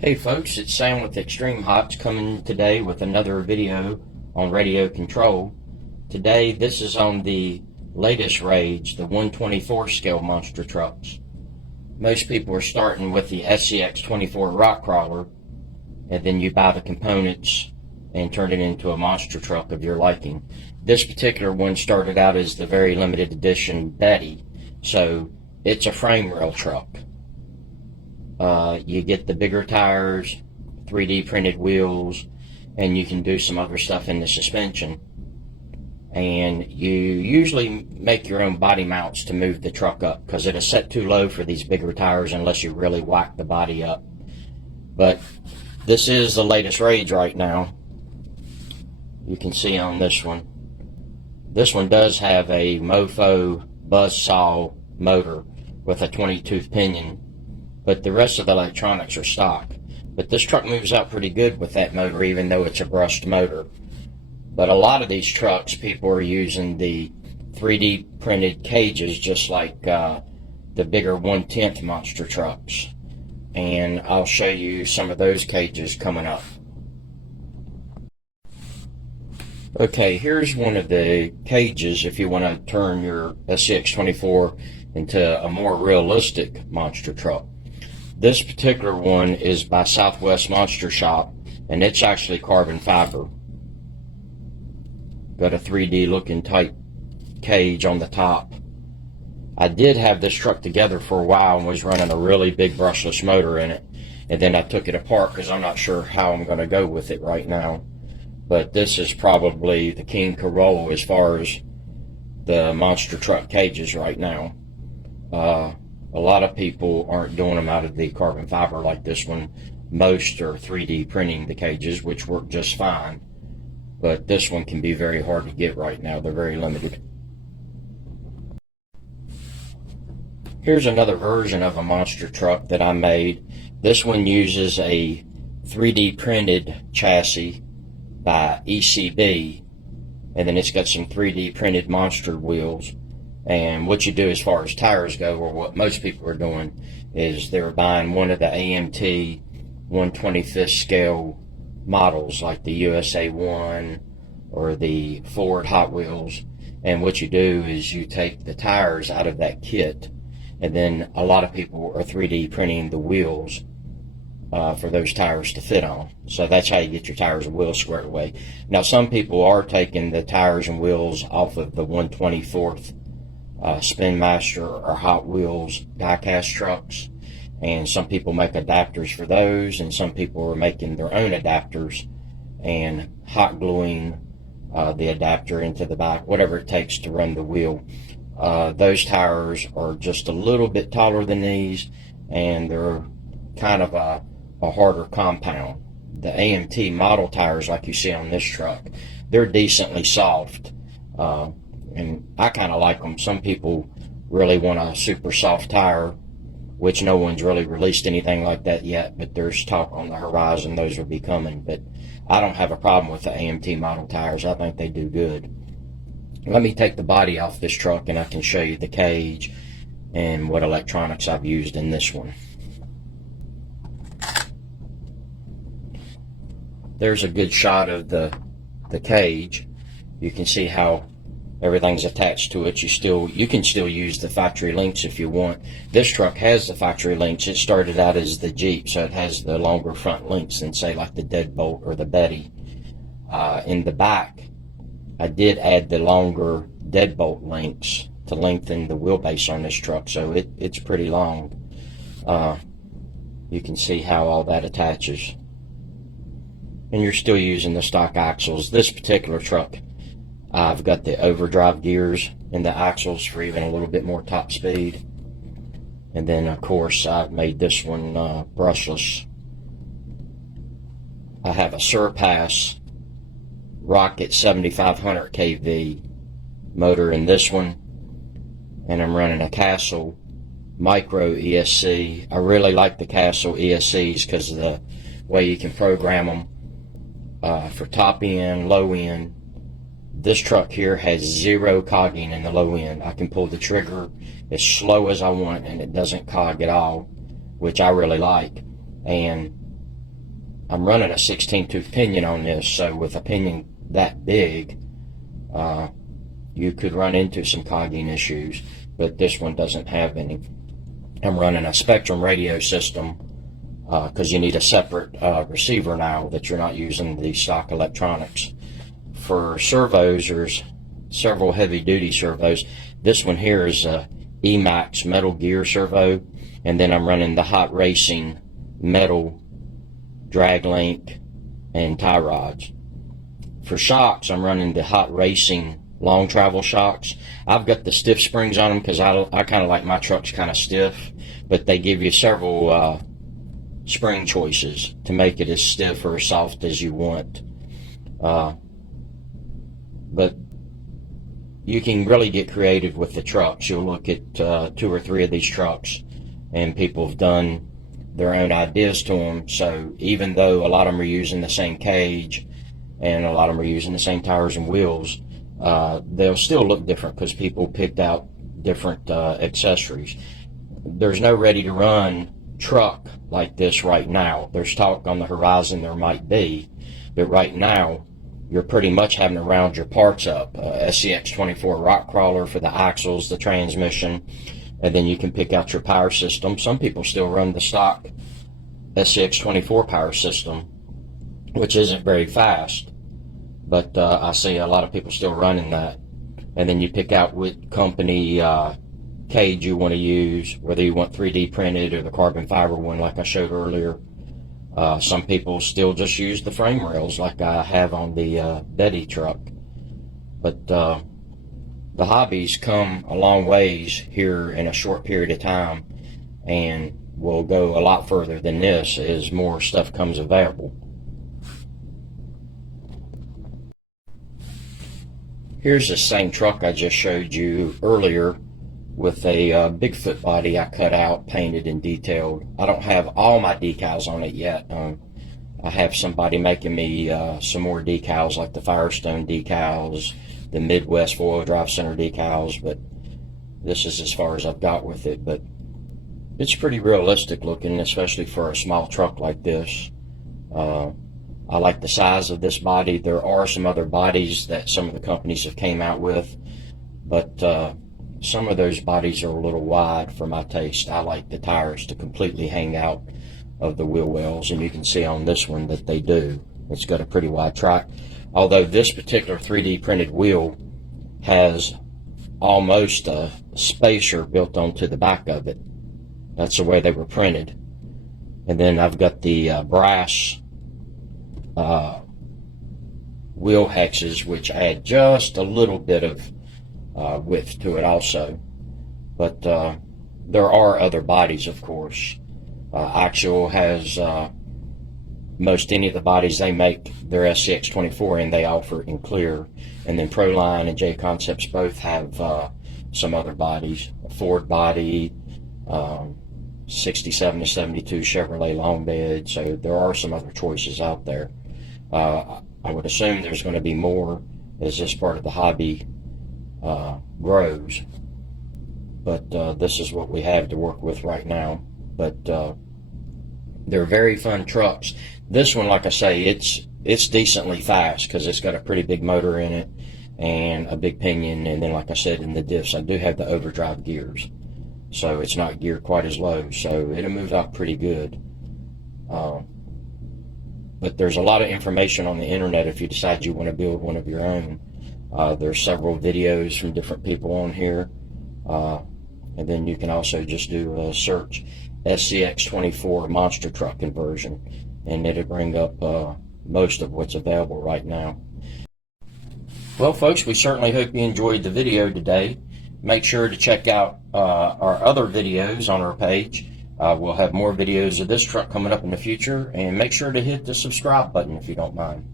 Hey folks, it's Sam with Extreme Hots coming today with another video on radio control. Today this is on the latest rage, the 124 scale monster trucks. Most people are starting with the SCX24 rock crawler, and then you buy the components and turn it into a monster truck of your liking. This particular one started out as the very limited edition Betty, so it's a frame rail truck. You get the bigger tires, 3D printed wheels, and you can do some other stuff in the suspension. And you usually make your own body mounts to move the truck up because it is set too low for these bigger tires unless you really whack the body up. But this is the latest rage right now. You can see on this one. This one does have a Mofo buzzsaw motor with a 20-tooth pinion, but the rest of the electronics are stock. But this truck moves out pretty good with that motor, even though it's a brushed motor. But a lot of these trucks, people are using the 3D printed cages, just like the bigger 1/10 monster trucks. And I'll show you some of those cages coming up. Okay, here's one of the cages if you want to turn your SCX24 into a more realistic monster truck. This particular one is by Southwest Monster Shop, and it's actually carbon fiber. Got a 3D looking type cage on the top. I did have this truck together for a while and was running a really big brushless motor in it, and then I took it apart because I'm not sure how I'm going to go with it right now. But this is probably the King Corolla as far as the monster truck cages right now. A lot of people aren't doing them out of the carbon fiber like this one. Most are 3D printing the cages, which work just fine. But this one can be very hard to get right now. They're very limited. Here's another version of a monster truck that I made. This one uses a 3D printed chassis by ECB, and then it's got some 3D printed monster wheels. And what you do as far as tires go, or what most people are doing, is they're buying one of the AMT 125th scale models like the USA 1 or the Ford Hot Wheels. And what you do is you take the tires out of that kit, and then a lot of people are 3D printing the wheels for those tires to fit on. So that's how you get your tires and wheels squared away. Now some people are taking the tires and wheels off of the 124th Spin Master or Hot Wheels die-cast trucks, and some people make adapters for those, and some people are making their own adapters and hot gluing the adapter into the back, whatever it takes to run the wheel. Those tires are just a little bit taller than these, and they're kind of a harder compound. The AMT model tires, like you see on this truck, they're decently soft, and I kind of like them. Some people really want a super soft tire, which no one's really released anything like that yet, but there's talk on the horizon those will be coming. But I don't have a problem with the AMT model tires. I think they do good. Let me take the body off this truck and I can show you the cage and what electronics I've used in this one. There's a good shot of the cage. You can see how everything's attached to it. You can still use the factory links if you want. This truck has the factory links. It started out as the Jeep, so it has the longer front links than, say, like the Deadbolt or the Betty. In the back, I did add the longer Deadbolt links to lengthen the wheelbase on this truck, so it's pretty long. You can see how all that attaches. And you're still using the stock axles. This particular truck, I've got the overdrive gears in the axles for even a little bit more top speed. And then, of course, I've made this one brushless. I have a Surpass Rocket 7500 kV motor in this one. And I'm running a Castle Micro ESC. I really like the Castle ESCs because of the way you can program them for top end, low end. This truck here has zero cogging in the low end. I can pull the trigger as slow as I want and it doesn't cog at all, which I really like. And I'm running a 16-tooth pinion on this, so with a pinion that big, you could run into some cogging issues, but this one doesn't have any. I'm running a Spectrum radio system because you need a separate receiver now that you're not using the stock electronics. For servos, there's several heavy-duty servos. This one here is a Emax metal gear servo, and then I'm running the Hot Racing metal drag link and tie rods. For shocks, I'm running the Hot Racing long travel shocks. I've got the stiff springs on them because I kind of like my trucks kind of stiff, but they give you several spring choices to make it as stiff or as soft as you want. But you can really get creative with the trucks. You'll look at 2 or 3 of these trucks, and people have done their own ideas to them. So even though a lot of them are using the same cage and a lot of them are using the same tires and wheels, they'll still look different because people picked out different accessories. There's no ready-to-run truck like this right now. There's talk on the horizon there might be, but right now you're pretty much having to round your parts up. SCX24 rock crawler for the axles, the transmission, and then you can pick out your power system. Some people still run the stock SCX24 power system, which isn't very fast, but I see a lot of people still running that. And then you pick out what company cage you want to use, whether you want 3D printed or the carbon fiber one like I showed earlier. Some people still just use the frame rails like I have on the Betty truck. But the hobby's come a long ways here in a short period of time, and will go a lot further than this as more stuff comes available. Here's the same truck I just showed you earlier with a Bigfoot body I cut out, painted, and detailed. I don't have all my decals on it yet. I have somebody making me some more decals, like the Firestone decals, the Midwest Four-Wheel Drive Center decals, but this is as far as I've got with it. But it's pretty realistic looking, especially for a small truck like this. I like the size of this body. There are some other bodies that some of the companies have came out with, but some of those bodies are a little wide for my taste. I like the tires to completely hang out of the wheel wells, and you can see on this one that they do. It's got a pretty wide track, although this particular 3D printed wheel has almost a spacer built onto the back of it. That's the way they were printed. And then I've got the brass wheel hexes, which add just a little bit of width to it also. But there are other bodies, of course. Axial has most any of the bodies they make their SCX24 in, they offer in clear. And then Proline and J Concepts both have some other bodies, a Ford body, 67 to 72 Chevrolet long bed. So there are some other choices out there. I would assume there's going to be more as this part of the hobby grows, but this is what we have to work with right now. But they're very fun trucks. This one, like I say, it's decently fast because it's got a pretty big motor in it and a big pinion, and then like I said, in the diffs I do have the overdrive gears, so it's not geared quite as low, so it'll move out pretty good. But there's a lot of information on the internet if you decide you want to build one of your own. There's several videos from different people on here, and then you can also just do a search SCX24 monster truck conversion, and it'll bring up most of what's available right now. Well, folks, we certainly hope you enjoyed the video today. Make sure to check out our other videos on our page. We'll have more videos of this truck coming up in the future, and make sure to hit the subscribe button if you don't mind.